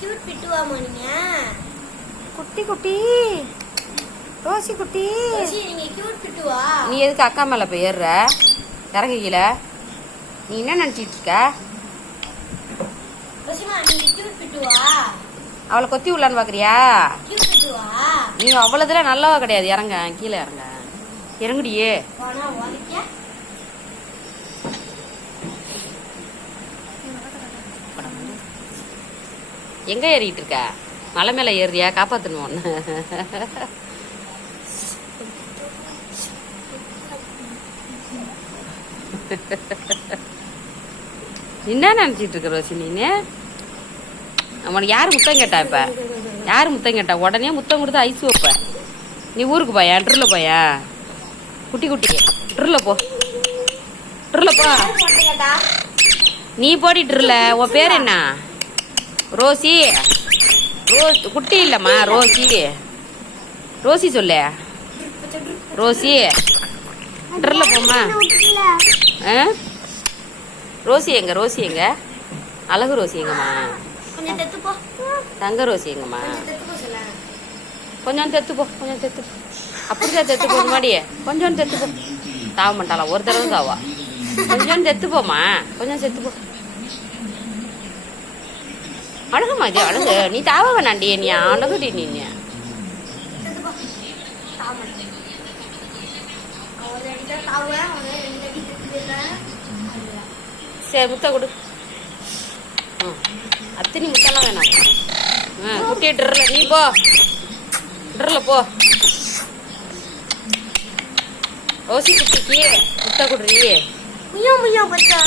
Cute பிட்டுவாமா நீங்க குட்டி குட்டி. ரோசி குட்டி. ரோசி, நீங்க கியூட் பிட்டுவா? நீ எதுக்கு அக்கா மேல போய் ஏறுற? இறங்கு கீழே. நீ என்ன நினைச்சிட்டு இருக்க? ரோசிமா நீங்க கியூட் பிட்டுவா? அவளை கொத்தி விடலான்னு பாக்குறியா? கியூட் பிட்டுவா? நீ அவ்வளவுல நல்லவா கிடையாது. இறங்க கீழே இறங்க. இறங்குடியே. எங்க ஏறிட்டு இருக்க? மலை மேல ஏறியா காப்பாத்தணும்? உன்னை. என்ன நினைச்சிட்டு இருக்க ரோசி நீனு அவனுக்கு யாரு முத்தம் கேட்டா இப்ப? யாரு முத்தம் கேட்டா? உடனே முத்தம் கொடுத்து ஐஸ் வைப்ப. நீ ஊருக்கு போயா? ட்ரில்ல போயா? குட்டி குட்டி. ட்ரில்ல போ. ட்ரில்ல போ. நீ போடி போடிட்டுருல உன் பேர் என்ன? ரோசி. ரோஸ் குட்டி இல்லம்மா ரோசி. ரோசி சொல்லு. ரோசி. ட்ரில்ல போம்மா. ஆ? ரோசி எங்க ரோசி எங்க? அழகு ரோசி எங்கம்மா? தங்க ரோசி எங்கம்மா? கொஞ்சம் தெத்து போ கொஞ்சம் தெத்து போ அப்படிதான் தெத்து போ. முன்னாடி கொஞ்சம் தெத்து போ. தாவ மாட்டாளா ஒரு தடவை தாவா கொஞ்சம் செத்து போமா கொஞ்சம் செத்து போ. அழகுமா மாதிரி அழகு. நீ தாவ வேணாண்டி நீ அழகுடி நீ சரி முத்த கொடு. அத்தனி அத்தினி முத்தெல்லாம் வேணாம். ஆ குட்டி ட்ரில்ல நீ போ. ட்ரில்ல போ. ஓசி குட்டிக்கு முத்த குடுறி. முய்யா முய்யா பச்சா